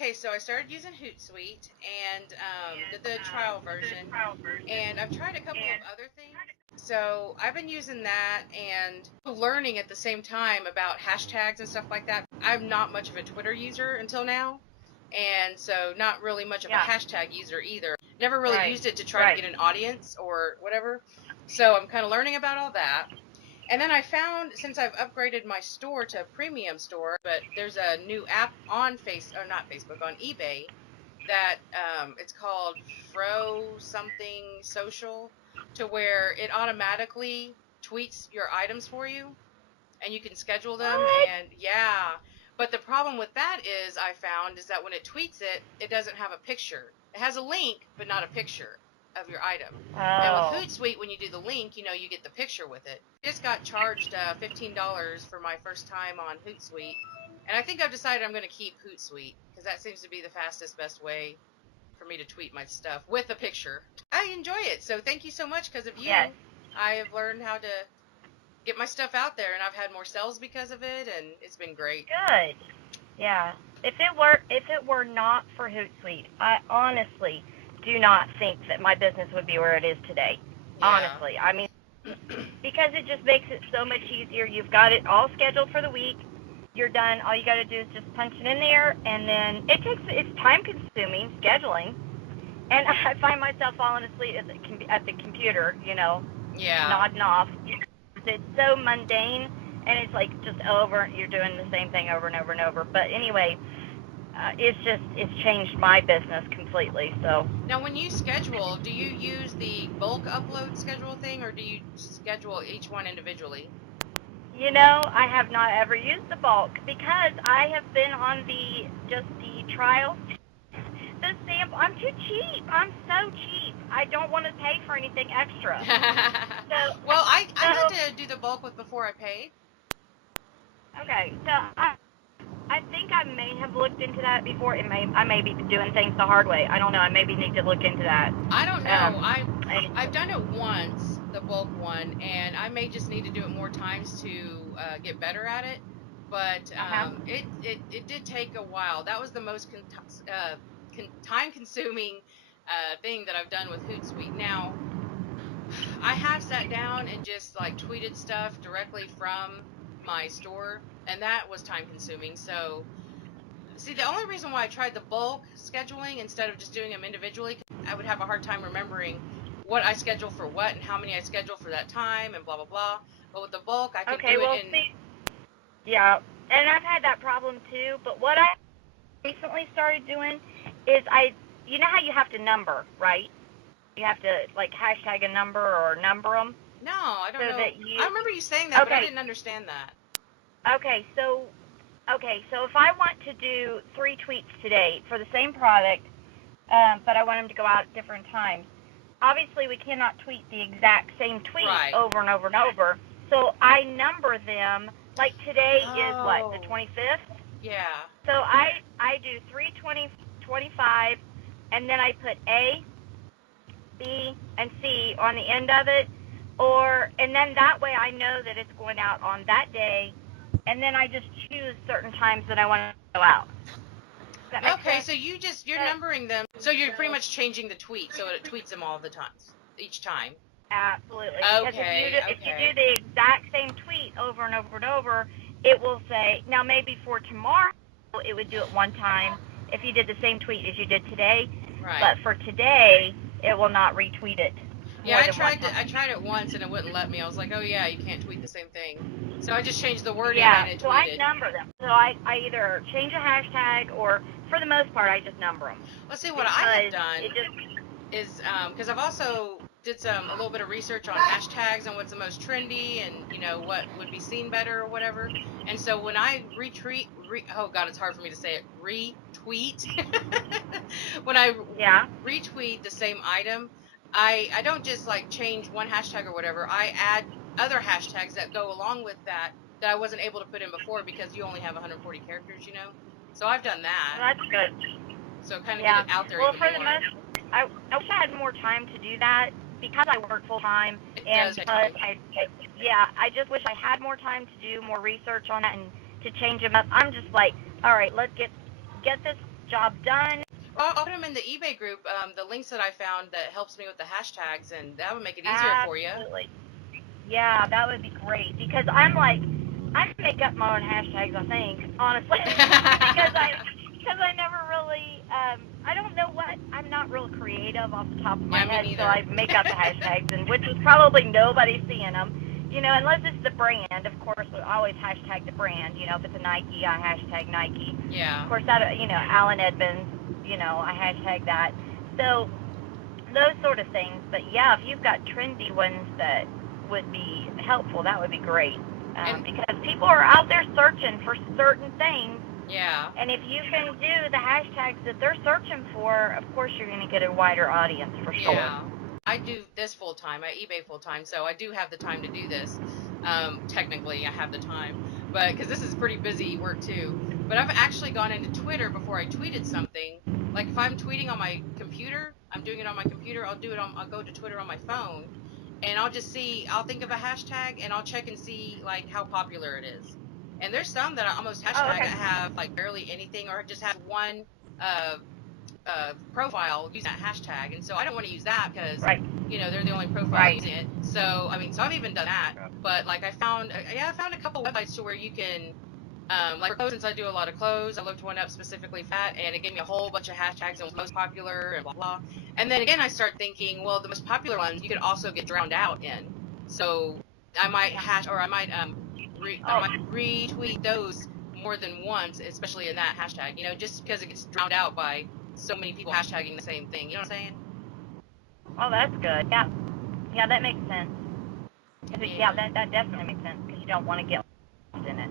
Okay, so I started using Hootsuite and did the trial version, and I've tried a couple of other things. So I've been using that and learning at the same time about hashtags and stuff like that. I'm not much of a Twitter user until now, and so not really much of a hashtag user either. Never really used it to try to get an audience or whatever. So I'm kind of learning about all that. And then I found, since I've upgraded my store to a premium store, but there's a new app on not Facebook, on eBay that it's called Fro something social, to where it automatically tweets your items for you, and you can schedule them. What? And yeah, but the problem with that is, I found, is that when it tweets it, it doesn't have a picture. It has a link, but not a picture of your item. And with Oh. Hootsuite, when you do the link, you get the picture with it. I just got charged $15 for my first time on Hootsuite, and I think I've decided I'm going to keep Hootsuite because that seems to be the fastest, best way for me to tweet my stuff with a picture. I enjoy it, so thank you so much. Because of you, Yes. I have learned how to get my stuff out there, and I've had more sales because of it, and it's been great. Good. Yeah. If it were not for Hootsuite, I honestly do not think that my business would be where it is today. Yeah. Honestly, I mean, because it just makes it so much easier. You've got it all scheduled for the week. You're done. All you got to do is just punch it in there, and then it's time consuming scheduling, and I find myself falling asleep at the computer, Yeah. nodding off. It's so mundane, and it's like just you're doing the same thing over and over and over. But anyway, it's changed my business completely. So Now, when you schedule, do you use the bulk upload schedule thing, or do you schedule each one individually? I have not ever used the bulk because I have been on the trial. The sample, I'm too cheap. I'm so cheap. I don't want to pay for anything extra. Well, I had to do the bulk with before I paid. Okay, so I think I may have looked into that before. I may be doing things the hard way. I don't know. I maybe need to look into that. I don't know. I've done it once, the bulk one, and I may just need to do it more times to get better at it. But it did take a while. That was the most time-consuming thing that I've done with Hootsuite. Now, I have sat down and just like tweeted stuff directly from my store, and that was time-consuming. So, see, the only reason why I tried the bulk scheduling instead of just doing them individually, I would have a hard time remembering what I schedule for what and how many I schedule for that time and blah blah blah. But with the bulk, I could do it in. Yeah, and I've had that problem too. But what I recently started doing is you know how you have to number, right? You have to like hashtag a number or number them. No, I don't know. I remember you saying that, but I didn't understand that. Okay, so if I want to do 3 tweets today for the same product, but I want them to go out at different times, obviously we cannot tweet the exact same tweet over and over and over. So I number them. Like today is what, the 25th? Yeah. So I do 3/20/25, and then I put A, B, and C on the end of it, and then that way I know that it's going out on that day, and then I just choose certain times that I want to go out. Does that make sense? So you're numbering them, so you're pretty much changing the tweet so it tweets them all the times, each time. Absolutely. Okay. Because if you do the exact same tweet over and over and over, it will say, now maybe for tomorrow it would do it one time if you did the same tweet as you did today. Right. But for today, it will not retweet it. Yeah, I tried it once and it wouldn't let me. I was like, oh yeah, you can't tweet the same thing. So I just changed the wording and it tweeted. So I number them. So I either change a hashtag or, for the most part, I just number them. Let's see what I have done is because I've also did a little bit of research on hashtags and what's the most trendy and what would be seen better or whatever. And so when I oh god, it's hard for me to say it, retweet. When I retweet the same item, I don't just like change one hashtag or whatever. I add other hashtags that go along with that I wasn't able to put in before because you only have 140 characters, So I've done that. Well, that's good. So kind of get it out there even more. I wish I had more time to do that because I work full time, and I just wish I had more time to do more research on that and to change them up. I'm just like, all right, let's get this job done. I'll put them in the eBay group, the links that I found that helps me with the hashtags, and that would make it easier for you. Absolutely. Yeah, that would be great because I make up my own hashtags. I think honestly because I never really I don't know what I'm not real creative off the top of my head, so I make up the hashtags, and which is probably nobody seeing them. You know, unless it's the brand. Of course, we always hashtag the brand. You know, if it's a Nike, I hashtag Nike. Yeah. Of course, that Allen Edmonds. You know, I hashtag that. So those sort of things. But yeah, if you've got trendy ones that would be helpful, that would be great. Because people are out there searching for certain things. Yeah. And if you can do the hashtags that they're searching for, of course you're going to get a wider audience for sure. Yeah. I do this full time. I eBay full time, so I do have the time to do this. Technically, I have the time, but because this is pretty busy work too. But I've actually gone into Twitter before I tweeted something. Like if I'm tweeting on my computer, I'm doing it on my computer. I'll go to Twitter on my phone, and I'll just see. I'll think of a hashtag, and I'll check and see like how popular it is. And there's some that I almost hashtag that have like barely anything, or just have one profile using that hashtag, and so I don't want to use that because they're the only profile using it. So so I've even done that. But like I found a couple websites to where you can like for clothes, since I do a lot of clothes, I looked one up specifically for that, and it gave me a whole bunch of hashtags and was most popular and blah blah. And then again I start thinking, well, the most popular ones you could also get drowned out in. So I might retweet those more than once, especially in that hashtag, just because it gets drowned out by so many people hashtagging the same thing. You know what I'm saying? Oh, that's good. Yeah. Yeah, that makes sense. Yeah, that definitely makes sense because you don't want to get lost in it.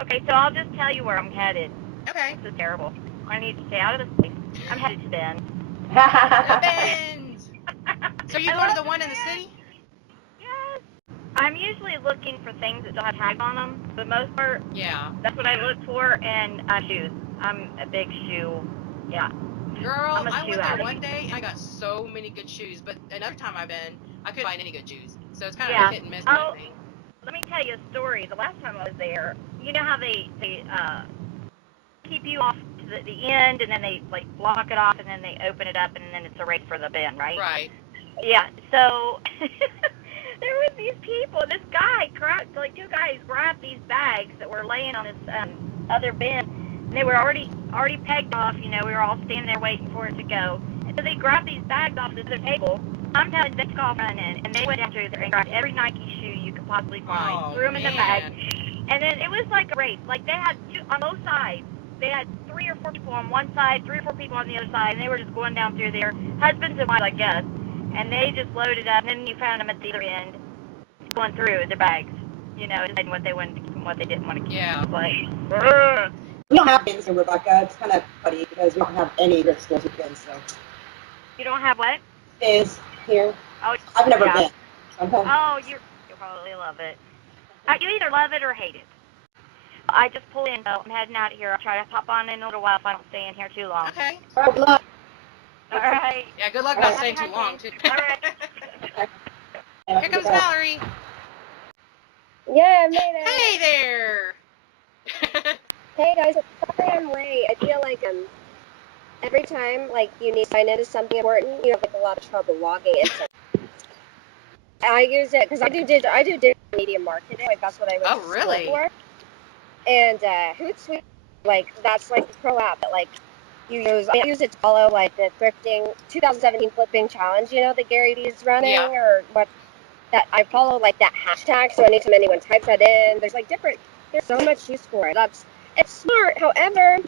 Okay, so I'll just tell you where I'm headed. Okay. This is terrible. I need to stay out of the space. I'm headed to Bend. The Bend! So you go to the one in the city? Yes. I'm usually looking for things that don't have tags on them. For the most part, yeah, that's what I look for, and shoes. I'm a big shoe. Yeah. Girl, I went there one day and I got so many good shoes, but another time I've been, I couldn't find any good shoes. So it's kind of a hit and miss kind of thing. Let me tell you a story. The last time I was there, you know how they keep you off to the end, and then they like block it off, and then they open it up, and then it's a race for the bin, right? Right. Yeah. So there was these people. This guy, two guys, grabbed these bags that were laying on this other bin. And they were already pegged off. We were all standing there waiting for it to go. And so they grabbed these bags off the other table. I'm telling you, they took off running, and they went down through there and grabbed every Nike shoe you could possibly find, threw them in the bag, and then it was like a race. Like they had two on both sides. They had 3 or 4 people on one side, 3 or 4 people on the other side, and they were just going down through there, husbands and wives, I guess. And they just loaded up, and then you found them at the other end, going through their bags, deciding what they wanted to keep and what they didn't want to keep. Yeah. Like, we don't have bins here, Rebecca. It's kind of funny because we don't have any rich schools with bins. So. You don't have what? Bins here. Oh, I've never been. Oh, you'll probably love it. You either love it or hate it. I just pulled in, so I'm heading out of here. I'll try to pop on in a little while if I don't stay in here too long. Okay. Good luck. All right. Yeah, good luck not staying too long, too. All right. Here comes Valerie. Yeah, I made it. Hey there. Hey guys, sorry I'm late. I feel like every time you need to sign into something important, you have a lot of trouble logging in. I use it because I do digital media marketing. That's what I went to school for. And Hootsuite, that's the pro app that you use. I use it to follow the thrifting 2017 flipping challenge. That Gary Vee's running or what. That I follow that hashtag. So anytime anyone types that in, there's there's so much use for it. It's smart. However,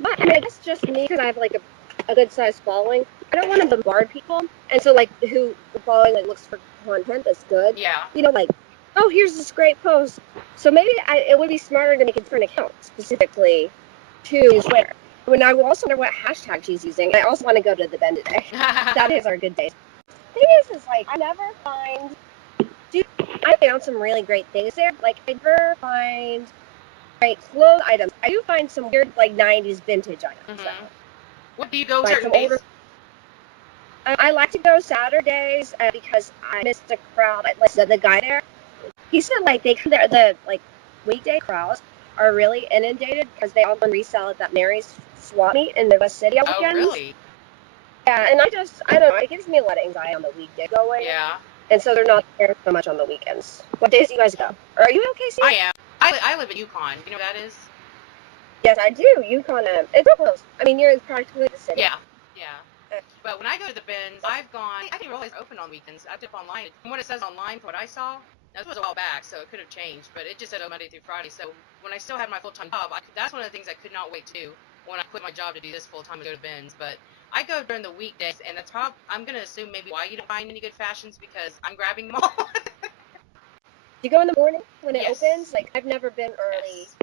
but I guess just me because I have a good sized following. I don't want to bombard people, and so who the following looks for content that's good. Yeah. Oh, here's this great post. So maybe it would be smarter to make a different account specifically to Twitter. When I also wonder what hashtag she's using. I also want to go to the Bend today. That is our good day. The thing is I never find. I found some really great things there. I never find great clothes items. I do find some weird 90s vintage items. Mm-hmm. What do you go certain days? I like to go Saturdays because I missed the crowd. The guy there, he said they come there the weekday crowds are really inundated because they all go and resell at that Mary's swap meet in the West City on Oh, weekends. really? Yeah, and I don't know, it gives me a lot of anxiety on the weekday going. Yeah. And so they're not there so much on the weekends. What days do you guys go? Or are you in OKC? I am. I live in Yukon. You know what that is? Yes, I do. Yukon, it's real close. I mean, you're practically the city. Yeah. Yeah. But when I go to the bins, I've gone. I didn't realize they're open on weekends. I looked up online. From what it says online, from what I saw, that was a while back, so it could have changed. But it just said Monday through Friday. So when I still had my full-time job, that's one of the things I could not wait to do when I quit my job to do this full-time and go to bins. But I go during the weekdays, and that's I'm gonna assume maybe why you don't find any good fashions because I'm grabbing them all. Do you go in the morning when it Yes. opens? Like, I've never been early. Yes.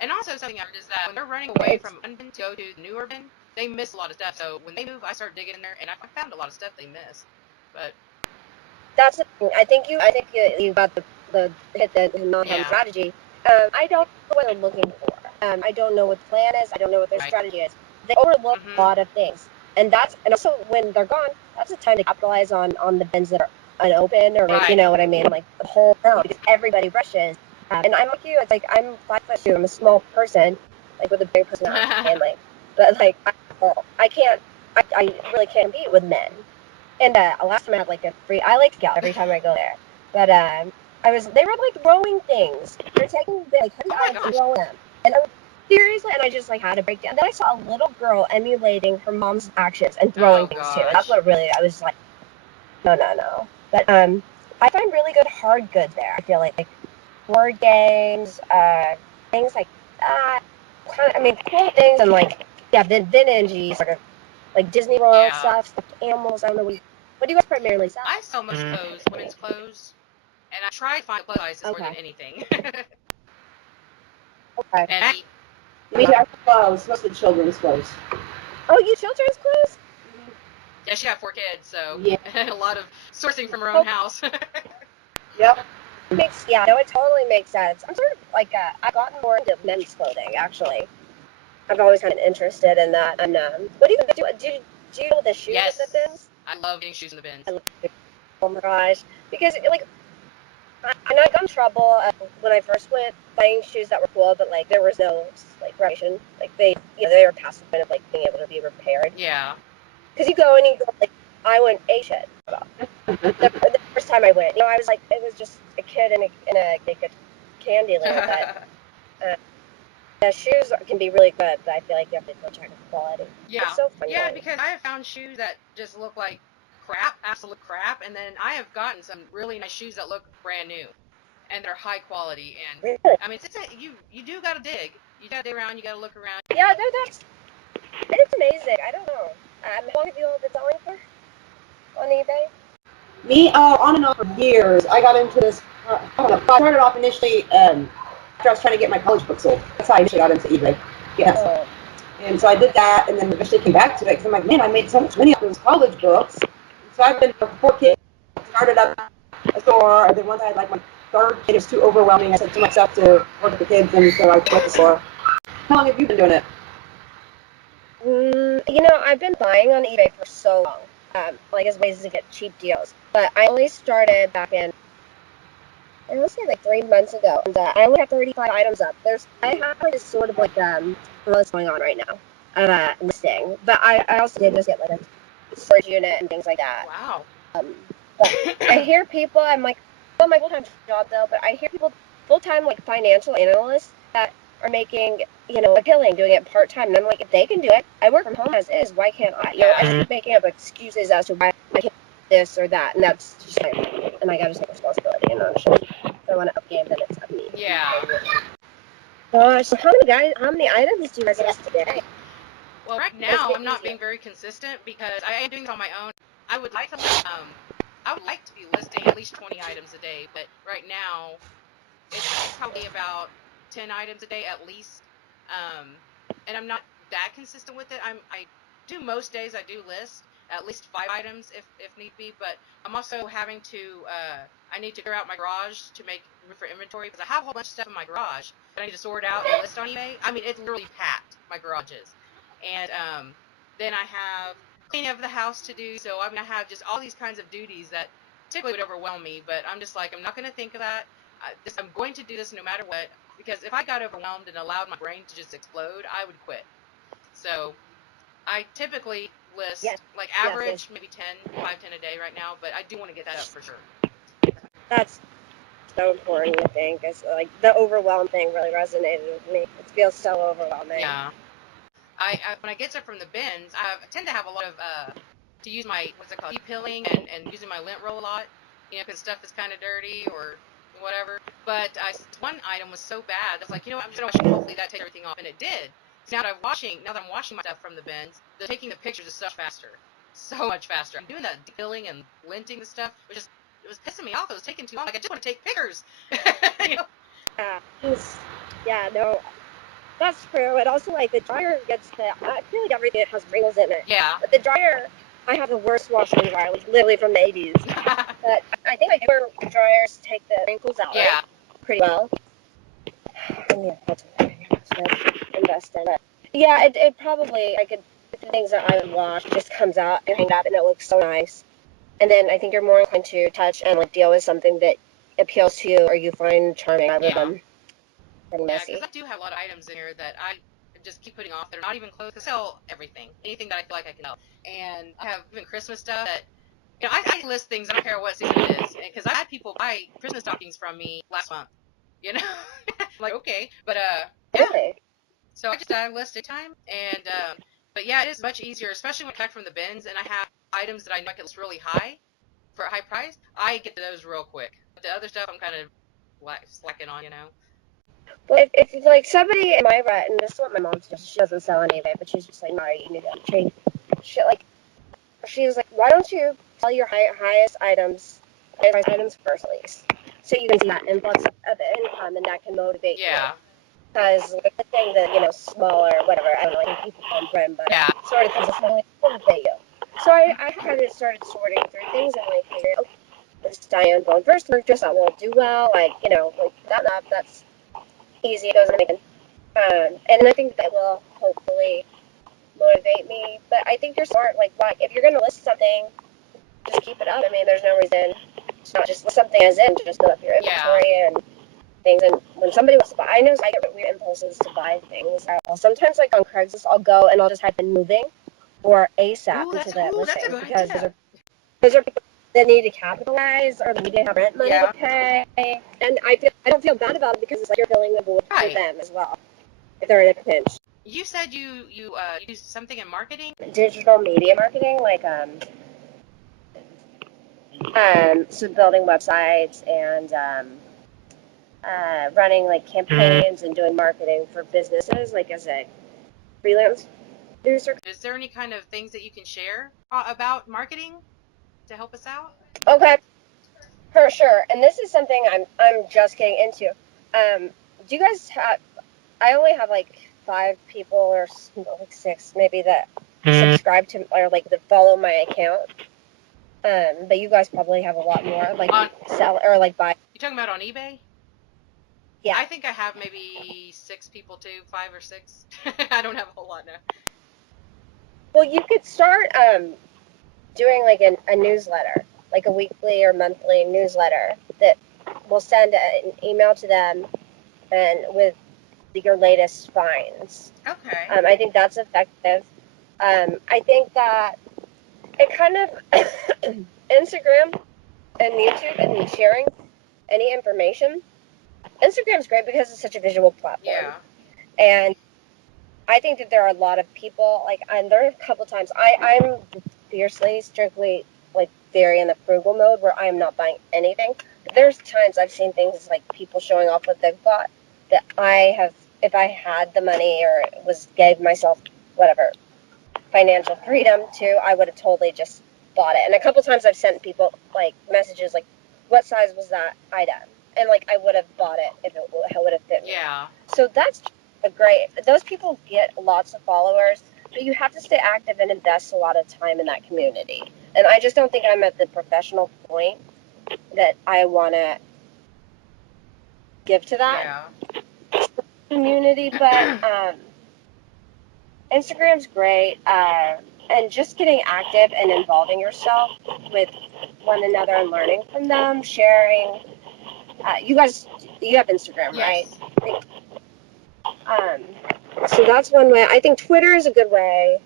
And also something I heard is that when they're running away from one bin to go to the newer bin, they miss a lot of stuff. So when they move, I start digging in there, and I found a lot of stuff they miss. But That's the thing. I think you got the hit the non-home strategy. I don't know what they're looking for. I don't know what the plan is. I don't know what their strategy is. They overlook a lot of things, and also when they're gone, that's the time to capitalize on the bins that are unopened, or you know what I mean, like the whole town, because everybody rushes. And I'm like you. It's like I'm 5'2". I'm a small person, like with a big personality, and but like I can't. I really can't compete with men. And last time I had like I like to go every time I go there. But they were like throwing things. They're taking like hoodie and throwing them. And seriously, and I just like had to break down. And then I saw a little girl emulating her mom's actions and throwing things too. That's what really, I was like, no. But I find really good hard goods there. I feel like board games, things like that. I mean, cool things, and like, yeah, vintage sort of like Disney World stuff, stuffed animals. I don't know what do you guys primarily sell? I sell most clothes, women's clothes, and I try to find clothes sizes more than anything. Okay. And We have clothes, mostly children's clothes. Oh, you children's clothes? yeah, she got 4 kids, so Yeah. a lot of sourcing from her own house. Yep. No, it totally makes sense. I'm sort of like I've gotten more into men's clothing actually. I've always kind of been interested in that. And what do you do? Do you know the shoes Yes. in the bins? I love getting shoes in the bins. I love it. Oh my gosh, because like I got in trouble when I first went buying shoes that were cool, but like there was no like reparation. Like they were past the point of like being able to be repaired. Yeah. Because you go like I went shit. The first time I went, I was like, it was just a kid in a candy land. But the shoes can be really good, but I feel like you have to go check the quality. Yeah. It's so fun. Yeah, because I have found shoes that just look like crap, absolute crap, and then I have gotten some really nice shoes that look brand new and they're high quality. And Really? I mean, you do gotta dig. You gotta dig around. You gotta look around. Yeah, it's amazing. I don't know. How long have you all been selling for on eBay? Me, on and off for years. I got into this. I don't know. I started off initially after I was trying to get my college books sold. That's how I initially got into eBay. Yes. Oh. And so I did that, and then eventually came back to it because I'm like, man, I made so much money off those college books. So I've been for 4 kids. Started up a store, and then once I had like my 3rd kid, it was too overwhelming. I said too much stuff to work with the kids, and so I quit the store. How long have you been doing it? I've been buying on eBay for so long, like as ways to get cheap deals. But I only started back in, I want to say like 3 months ago, and I only have 35 items up. I have this sort of like what's going on right now, listing. But I also did just get like a storage unit and things like that. Wow. But I hear people, I'm like, oh, my full-time job though, but I hear people full-time like financial analysts that are making, a killing doing it part-time. And I'm like, if they can do it, I work from home as is, why can't I? I just keep making up excuses as to why I can't do this or that. And that's just like, and I gotta take responsibility, if I want to up game, then it's up me. Yeah. Gosh, so how many items do you guys have today? Well, right now I'm not being very consistent because I am doing it on my own. I would like to be listing at least 20 items a day, but right now it's probably about 10 items a day at least. And I'm not that consistent with it. I do most days I do list at least 5 items if need be, but I'm also having to I need to clear out my garage to make room for inventory because I have a whole bunch of stuff in my garage that I need to sort out and list on eBay. I mean, it's literally packed, my garage is. And then I have cleaning of the house to do, so I'm gonna have just all these kinds of duties that typically would overwhelm me, but I'm just like, I'm not gonna think of that. I'm going to do this no matter what. because if I got overwhelmed and allowed my brain to just explode, I would quit. So I typically list like average maybe 5, 10 a day right now, but I do want to get that up for sure. That's so important, I think. It's like the overwhelm thing really resonated with me. It feels so overwhelming. Yeah. I when I get stuff from the bins, I tend to have a lot of to use my e-pilling and using my lint roll a lot, because stuff is kind of dirty or whatever. But one item was so bad, I was like, I'm just gonna wash it. Hopefully that takes everything off, and it did. So now that I'm washing my stuff from the bins, they're taking the pictures is so much faster. I'm doing that pilling and linting the stuff, it was pissing me off. It was taking too long. Like I just want to take pictures. Yeah, no. That's true. And also, like, the dryer gets I feel like everything has wrinkles in it. Yeah. But the dryer, I have the worst washing dryer, like, literally from the 80s. But I think my newer dryers take the wrinkles out pretty well. I mean, that's something I should invest in it. Yeah, it probably, the things that I would wash just comes out and hang up, and it looks so nice. And then I think you're more inclined to touch and, like, deal with something that appeals to you or you find charming rather than messy. Yeah, because I do have a lot of items in here that I just keep putting off that are not even close. I sell everything, anything that I feel like I can sell. And I have even Christmas stuff that, I list things, I don't care what season it is. Because I had people buy Christmas stockings from me last month, like, okay. But, yeah. So I list it time. And, but yeah, it is much easier, especially when I collect from the bins and I have items that I know I can list really high for a high price. I get to those real quick. But the other stuff I'm kind of slacking on, Well, if like somebody in my rut, and this is what my mom does, she doesn't sell any of it, but she's just like, Mari, you need to trade. She was like, why don't you sell your highest items first, at least, so you can see that influx of income, and that can motivate you. Because like, the thing that smaller, whatever, I don't know, I think people call them bread, but sort of things that really motivate you. So I kind of started sorting through things and like figuring, okay, this Diane Bone first purchase, that won't do well, like that's easy, it goes in the making. And I think that will hopefully motivate me. But I think you're smart. Like, if you're going to list something, just keep it up. I mean, there's no reason to not just list something as in, just build up your inventory and things. And when somebody wants to buy, I know I get weird impulses to buy things. Sometimes, like on Craigslist, I'll go and I'll just type in moving or ASAP into that listing, because those are people that need to capitalize or need to have rent money to pay. And I don't feel bad about it, because it's like you're filling the void for them as well if they're in a pinch. You said you do something in marketing? Digital media marketing, like so building websites and running like campaigns and doing marketing for businesses, like as a freelance producer. Is there any kind of things that you can share about marketing to help us out? Okay, for sure. And this is something I'm just getting into. Do you guys have? I only have like 5 people or like 6 maybe that subscribe to or like that follow my account. But you guys probably have a lot more, like sell or like buy. You talking about on eBay? Yeah. I think I have maybe 6 people too, 5 or 6. I don't have a whole lot now. Well, you could start doing like a newsletter, like a weekly or monthly newsletter that will send an email to them and with your latest finds. Okay. I think that's effective. I think that it kind of Instagram and YouTube and sharing any information. Instagram's great because it's such a visual platform. Yeah. And I think that there are a lot of people, and there are a couple times, I'm fiercely, strictly, very in the frugal mode where I am not buying anything. But there's times I've seen things like people showing off what they've bought that I have, if I had the money or gave myself whatever financial freedom to, I would have totally just bought it. And a couple times I've sent people messages like, what size was that item? And I would have bought it if it would have fit me. Yeah. So that's those people get lots of followers, but you have to stay active and invest a lot of time in that community. And I just don't think I'm at the professional point that I want to give to that community. But Instagram's great. And just getting active and involving yourself with one another and learning from them, sharing. You have Instagram, right? So that's one way. I think Twitter is a good way.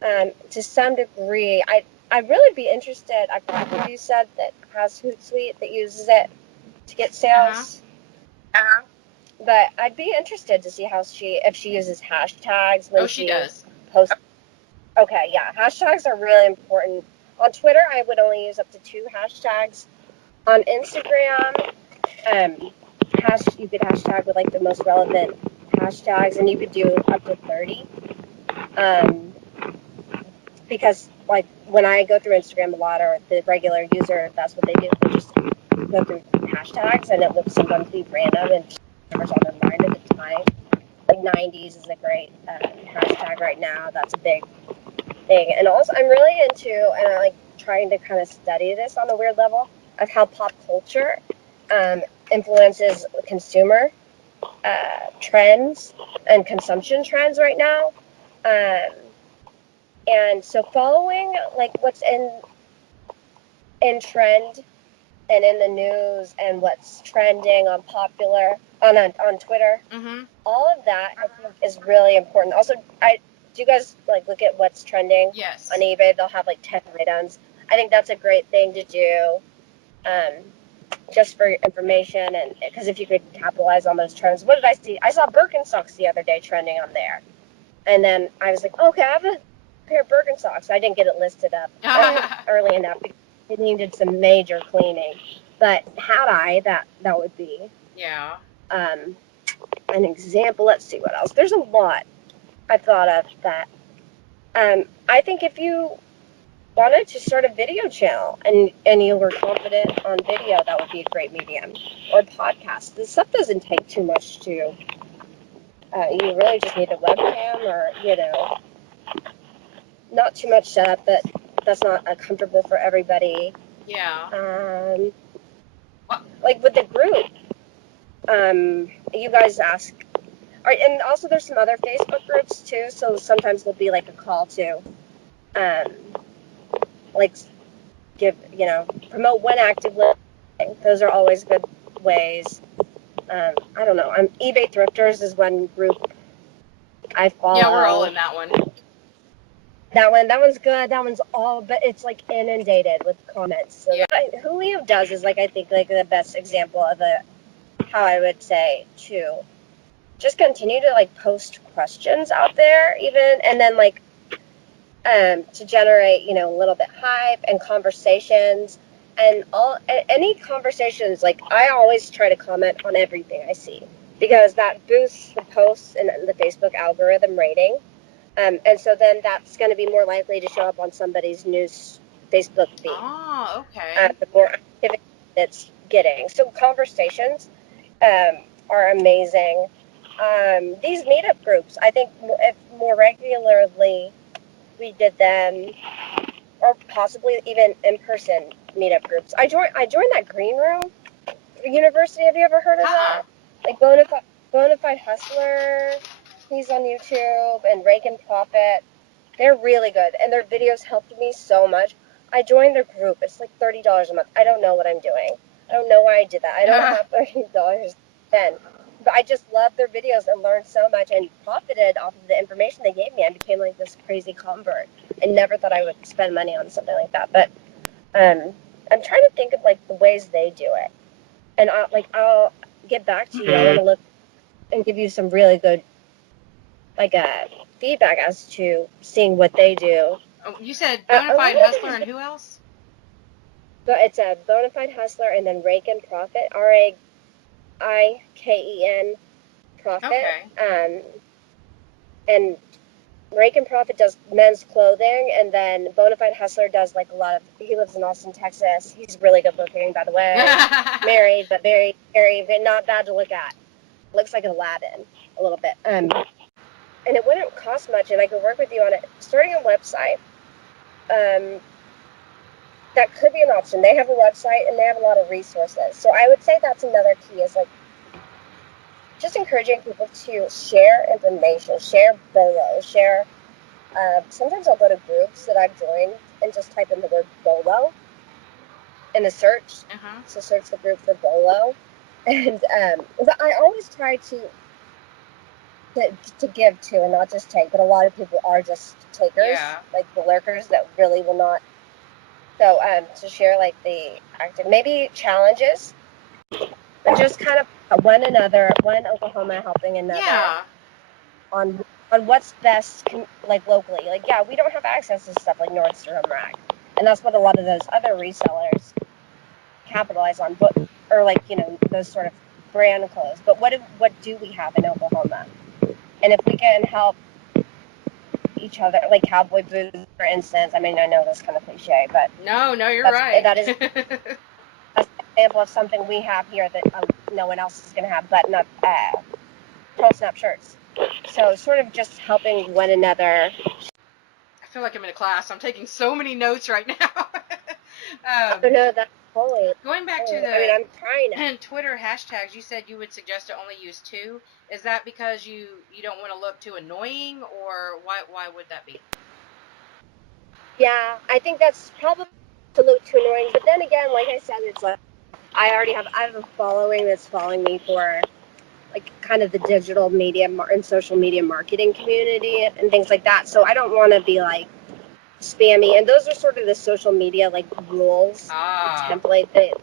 To some degree, I'd really be interested. I've got you said that has Hootsuite that uses it to get sales. But I'd be interested to see if she uses hashtags when she does. posts. Okay, yeah, hashtags are really important. On Twitter, I would only use up to 2 hashtags. On Instagram, you could hashtag with like the most relevant hashtags, and you could do up to 30. Because like when I go through Instagram a lot, or the regular user, that's what they do. They just go through hashtags, and it will sometimes be random and whatever's on their mind at the time. Like 90s is a great hashtag right now. That's a big thing. And also, I'm really into, and I like trying to kind of study this on a weird level, of how pop culture influences consumer trends and consumption trends right now. And so following like what's in trend and in the news and what's trending on Twitter, all of that I think is really important. Also, do you guys like look at what's trending? Yes. On eBay, they'll have like 10 items. I think that's a great thing to do, just for information, and because if you could capitalize on those trends. What did I see? I saw Birkenstocks the other day trending on there, and then I was like, okay, I have a pair of Birkenstocks. I didn't get it listed up early enough because it needed some major cleaning. But had I, that would be an example. Let's see what else. There's a lot I thought of that. I think if you wanted to start a video channel and you were confident on video, that would be a great medium. Or podcast. This stuff doesn't take too much to. You really just need a webcam, or not too much setup, but that's not comfortable for everybody. Yeah. Like with the group, you guys ask. All right, and also there's some other Facebook groups too, so sometimes there'll be like a call to, like promote one active listing. Those are always good ways. I don't know. eBay Thrifters is one group I follow. Yeah, we're all in that one. That one's good. That one's but it's like inundated with comments. So who Leo does is I think the best example of how I would say to just continue to post questions out there, even, and then to generate a little bit hype and conversations, and any conversations. I always try to comment on everything I see, because that boosts the posts and the Facebook algorithm rating. And so then that's going to be more likely to show up on somebody's news Facebook feed. Oh, okay. The more activity it's getting. So conversations are amazing. These meetup groups, I think if more regularly we did them, or possibly even in-person meetup groups. I joined that green room university. Have you ever heard of that? Bonafide Hustler. He's on YouTube, and Rake and Profit. They're really good, and their videos helped me so much. I joined their group. It's $30 a month. I don't know what I'm doing. I don't know why I did that. I don't have $30 then. But I just loved their videos and learned so much and profited off of the information they gave me. I became this crazy convert. I never thought I would spend money on something like that. But I'm trying to think of the ways they do it. And I'll get back to you. I want to look and give you some really good feedback as to seeing what they do. Oh, you said Bonafide Hustler and who else? But it's a Bonafide Hustler and then Rake and Profit, RAIKEN Profit. Okay. And Rake and Profit does men's clothing, and then Bonafide Hustler does a lot of. He lives in Austin, Texas. He's really good looking, by the way. Married, but very, very not bad to look at. Looks like Aladdin a little bit. And it wouldn't cost much, and I could work with you on it. Starting a website, that could be an option. They have a website, and they have a lot of resources. So I would say that's another key, is just encouraging people to share information, share BOLO, share. Sometimes I'll go to groups that I've joined and just type in the word BOLO in the search. So search the group for BOLO, And I always try to give to and not just take, but a lot of people are just takers, like the lurkers that really will not. So to share like the active, maybe challenges, but just kind of one Oklahoma helping another on what's best, like locally. Like, yeah, we don't have access to stuff like Nordstrom Rack, and that's what a lot of those other resellers capitalize on, but or like those sort of brand clothes. But what do we have in Oklahoma? And if we can help each other, like cowboy boots, for instance. I mean, I know that's kind of cliche, but no, you're right. That is an example of something we have here that no one else is going to have, but not pearl snap shirts. So sort of just helping one another. I feel like I'm in a class. I'm taking so many notes right now. No, that's totally. Going back to the I'm trying Twitter hashtags, you said you would suggest to only use 2. Is that because you don't want to look too annoying, or why would that be? Yeah, I think that's probably a little too annoying. But then again, like I said, it's like I have a following that's following me for like kind of the digital media and social media marketing community and things like that. So I don't want to be like spammy. And those are sort of the social media like rules, the template that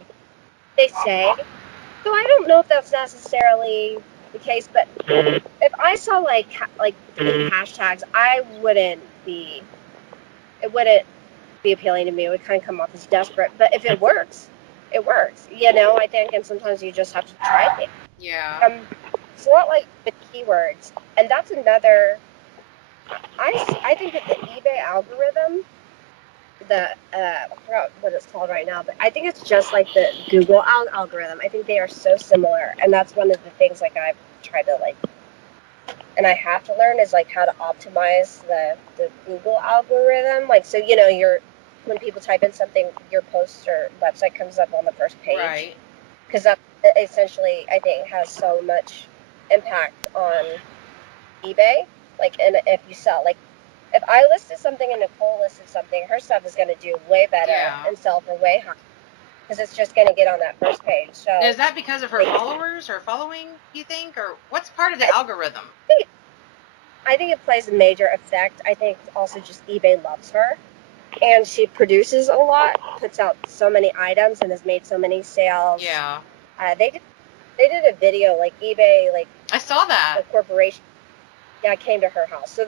they say. So I don't know if that's necessarily the case, but if I saw like 8 hashtags, it wouldn't be appealing to me. It would kind of come off as desperate. But if it works, it works. I think, and sometimes you just have to try things. Yeah. It's a lot like the keywords, and that's another. I think that the eBay algorithm, I forgot what it's called right now, but I think it's just like the Google algorithm. I think they are so similar, and that's one of the things like I've tried to like, and I have to learn is like how to optimize the Google algorithm. Like, so when people type in something, your post or website comes up on the first page, right? Because that essentially I think has so much impact on eBay. Like, and if you sell, like, if I listed something and Nicole listed something, her stuff is going to do way better and sell for way higher because it's just going to get on that first page. So is that because of her followers or following, you think, or what's part of the algorithm? I think it plays a major effect. I think also just eBay loves her, and she produces a lot, puts out so many items, and has made so many sales. Yeah. They did a video like eBay, like I saw that. The corporation, came to her house. So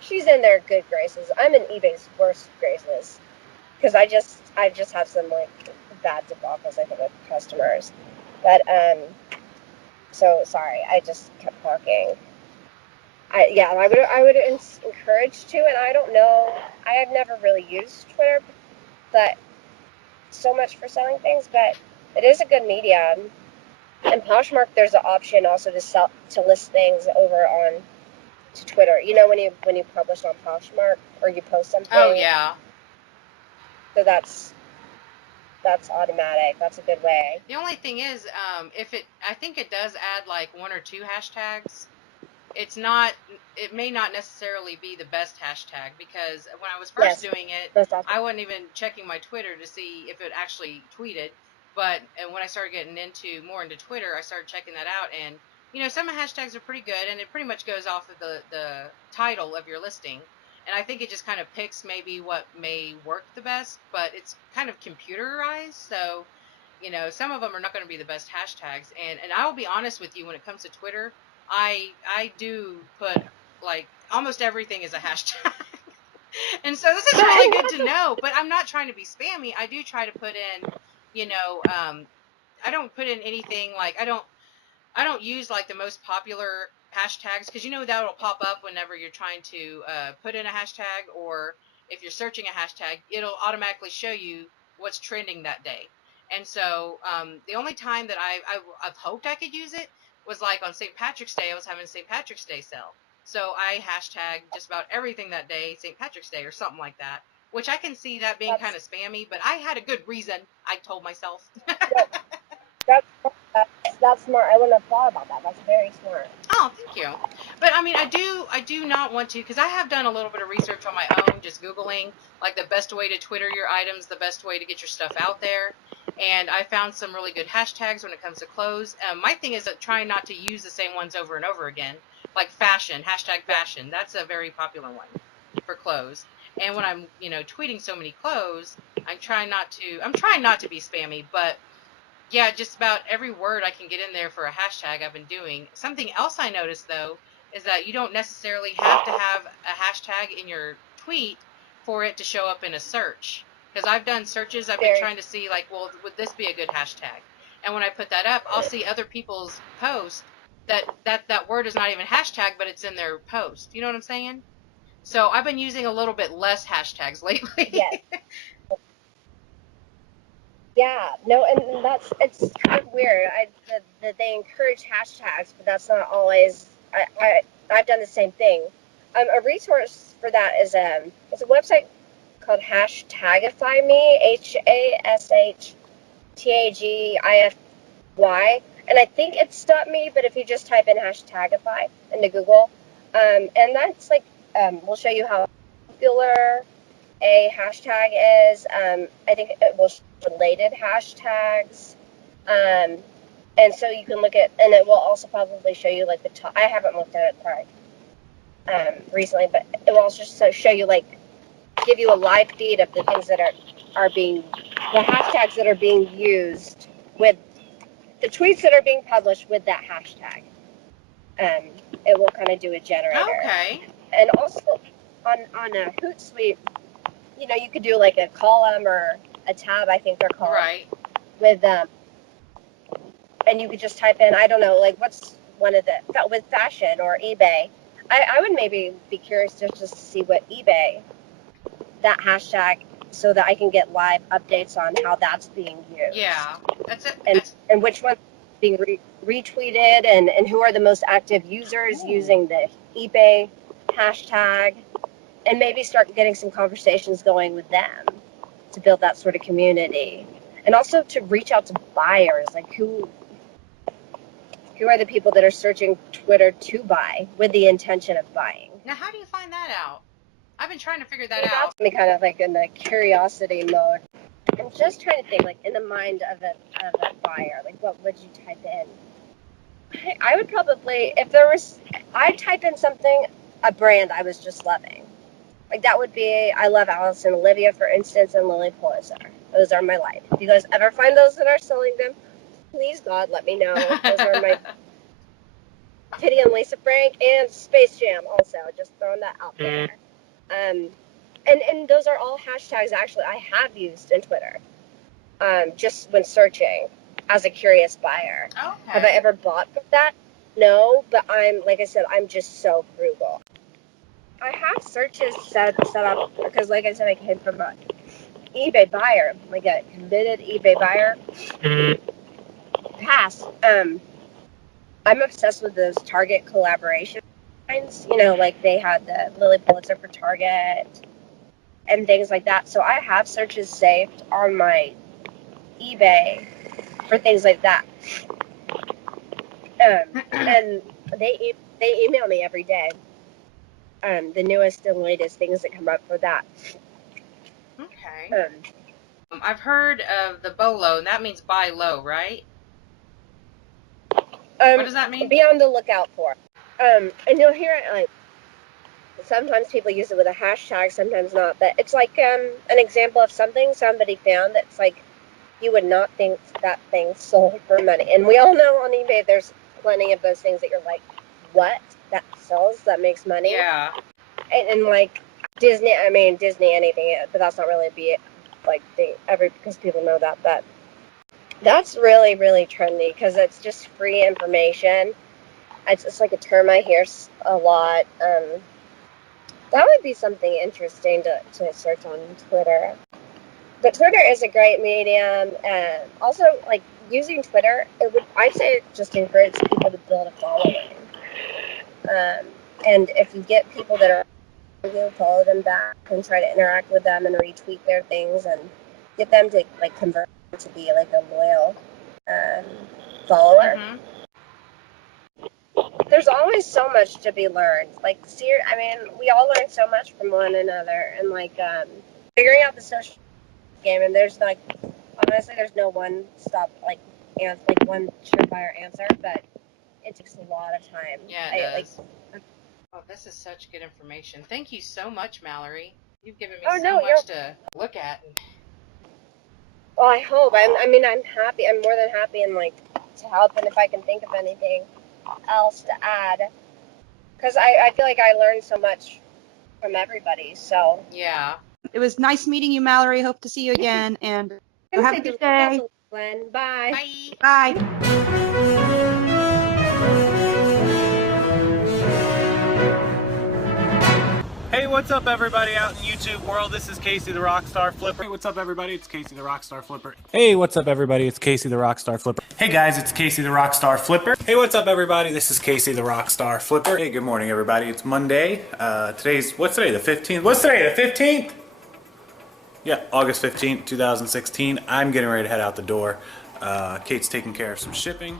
she's in their good graces. I'm in eBay's worst graces because I just have some like bad debacles I think with customers. But so sorry, I just kept talking. I would encourage to, and I don't know. I have never really used Twitter, but so much for selling things. But it is a good medium. And Poshmark, there's an option also to list things over on to Twitter. When you publish on Poshmark or you post something. Oh yeah. So that's automatic. That's a good way. The only thing is, I think it does add like 1 or 2 hashtags. It may not necessarily be the best hashtag, because when I was first doing it, I wasn't even checking my Twitter to see if it actually tweeted. But when I started getting more into Twitter, I started checking that out, and some hashtags are pretty good, and it pretty much goes off of the title of your listing. And I think it just kind of picks maybe what may work the best, but it's kind of computerized, so some of them are not going to be the best hashtags. And I will be honest with you, when it comes to Twitter, I do put like almost everything is a hashtag. And so this is really good to know, but I'm not trying to be spammy. I do try to put in, I don't put in anything like I don't use like the most popular hashtags, because that'll pop up whenever you're trying to put in a hashtag, or if you're searching a hashtag, it'll automatically show you what's trending that day. And so the only time that I've hoped I could use it was like on St. Patrick's Day. I was having a St. Patrick's Day sale, so I hashtagged just about everything that day St. Patrick's Day or something like that, which I can see that being kind of spammy, but I had a good reason, I told myself. That's smart. I wouldn't have thought about that. That's very smart. Oh, thank you. But I mean, I do not want to, because I have done a little bit of research on my own, just Googling like the best way to Twitter your items, the best way to get your stuff out there. And I found some really good hashtags when it comes to clothes. My thing is trying not to use the same ones over and over again, like fashion, hashtag fashion. That's a very popular one for clothes. And when I'm, tweeting so many clothes, I'm trying not to be spammy, but yeah, just about every word I can get in there for a hashtag I've been doing. Something else I noticed, though, is that you don't necessarily have to have a hashtag in your tweet for it to show up in a search. Because I've done searches, I've been trying to see, like, well, would this be a good hashtag? And when I put that up, I'll see other people's posts that word is not even hashtag, but it's in their post. You know what I'm saying? So I've been using a little bit less hashtags lately. Yes. Yeah, no, and it's kind of weird. That they encourage hashtags, but that's not always. I've done the same thing. A resource for that is it's a website called Hashtagify Me, HASHTAGIFY, and I think it's .me, but if you just type in Hashtagify into Google, and that's like we'll show you how popular a hashtag is. I think it will show related hashtags. And so you can look at, and it will also probably show you like the top. I haven't looked at it quite recently, but it will also show you like give you a live feed of the things that are being the hashtags that are being used with the tweets that are being published with that hashtag. It will kind of do a generator. Okay. And also on a Hootsuite, you could do like a column or a tab, I think they're called. Right. With and you could just type in, I don't know, like what's one of with fashion or eBay. I would maybe be curious just to see what eBay, that hashtag, so that I can get live updates on how that's being used. Yeah, that's it. And which one's being retweeted and who are the most active users using the eBay hashtag. And maybe start getting some conversations going with them to build that sort of community. And also to reach out to buyers, like who are the people that are searching Twitter to buy with the intention of buying. Now, how do you find that out? I've been trying to figure that out. That's me kind of like in the curiosity mode. I'm just trying to think, like in the mind of a buyer, like what would you type in? I would probably, I'd type in something, a brand I was just loving. Like that would be, I love Alice and Olivia, for instance, and Lily Pulitzer. Those are my life. If you guys ever find those that are selling them, please God, let me know. Those are my Kitty and Lisa Frank and Space Jam also. Just throwing that out there. And those are all hashtags actually I have used in Twitter. Just when searching as a curious buyer. Okay. Have I ever bought from that? No, but like I said, I'm just so frugal. I have searches set up because, like I said, I came from an eBay buyer, like a committed eBay buyer. Past. I'm obsessed with those Target collaboration lines. Like they had the Lily Pulitzer for Target and things like that. So I have searches saved on my eBay for things like that. And they email me every day. The newest and latest things that come up for that. Okay. I've heard of the BOLO, and that means buy low, right? What does that mean? Be on the lookout for. And you'll hear it like sometimes people use it with a hashtag, sometimes not. But it's like an example of something somebody found that's like you would not think that thing sold for money. And we all know on eBay there's plenty of those things that you're like, what? That sells? That makes money? Yeah. And like Disney, anything, but that's not really because people know that. But that's really, really trendy because it's just free information. It's just like a term I hear a lot. That would be something interesting to search on Twitter. But Twitter is a great medium, and also like using Twitter, I'd say it just encourages people to build a following. And if you get people that are, follow them back and try to interact with them and retweet their things and get them to like convert to be like a loyal follower. Mm-hmm. There's always so much to be learned. Like, we all learn so much from one another, and like figuring out the social game. And there's like Honestly, there's no one stop like one surefire answer, but it takes a lot of time. Yeah, it does. Oh, this is such good information. Thank you so much, Mallory. You've given me so much to look at. Well, I hope. I'm happy. I'm more than happy and like to help. And if I can think of anything else to add, because I feel like I learned so much from everybody. So yeah, it was nice meeting you, Mallory. Hope to see you again. And have a good day. Glenn. Bye. bye. Bye. Hey, what's up everybody out in YouTube world? This is Casey the Rockstar Flipper. Hey, what's up everybody? It's Casey the Rockstar Flipper. Hey, what's up everybody? It's Casey the Rockstar Flipper. Hey guys, it's Casey the Rockstar Flipper. Hey, what's up everybody? This is Casey the Rockstar Flipper. Hey, good morning everybody. It's Monday. What's today? The 15th? What's today? The 15th? Yeah, August 15th, 2016. I'm getting ready to head out the door. Kate's taking care of some shipping.